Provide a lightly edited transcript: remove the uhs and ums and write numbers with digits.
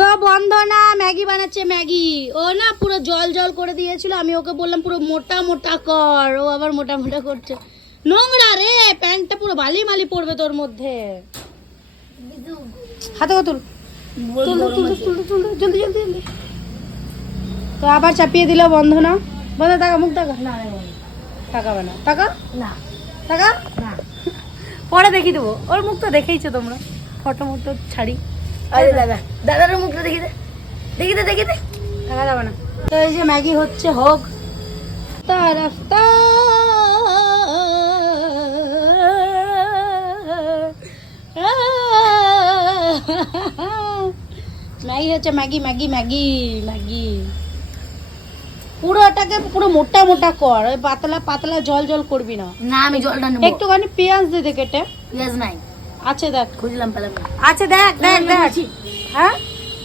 তো বন্ধনা ম্যাগি বানাচ্ছে ম্যাগি। ও না পুরো জল জল করে দিয়েছিল, আমি ওকে বললাম পুরো মোটা মোটা কর, ও আবার মোটা মোটা করছে। নোংরা রে, প্যান্টটা পুরো বালি মালি পড়বে তোর মধ্যে। হাতে তুল তুল তুল তুল তুল জলদি জলদি জলদি। তো আবার চাপিয়ে দিল বন্ধনা। বন্ধ টাকা মুখ টাকা না টাকাবে না টাকা না টাকা না, পরে দেখিয়ে দেবো। ওর মুখ তো দেখেইছো তোমরা, ফটো মতো ছাড়ি। আরে দাদা, দাদার মুখটা দেখি দে, দেখি দে, দেখি দে। দেখা যাবে না। তো এই যে ম্যাগি হচ্ছে হোক তারফতা। ম্যাগি হচ্ছে ম্যাগি ম্যাগি ম্যাগি ম্যাগি। পুরো এটাকে পুরো মোটা মোটা কর, ওই পাতলা পাতলা জল জল করবি না। না আমি জলটা নেব। একটুখানি পেঁয়াজ দিয়ে দে কেটে। পেঁয়াজ নাই, আছে দেখ, খুঁজলাম পেলাম না। আছে দেখ দেখ দেখ। হ্যাঁ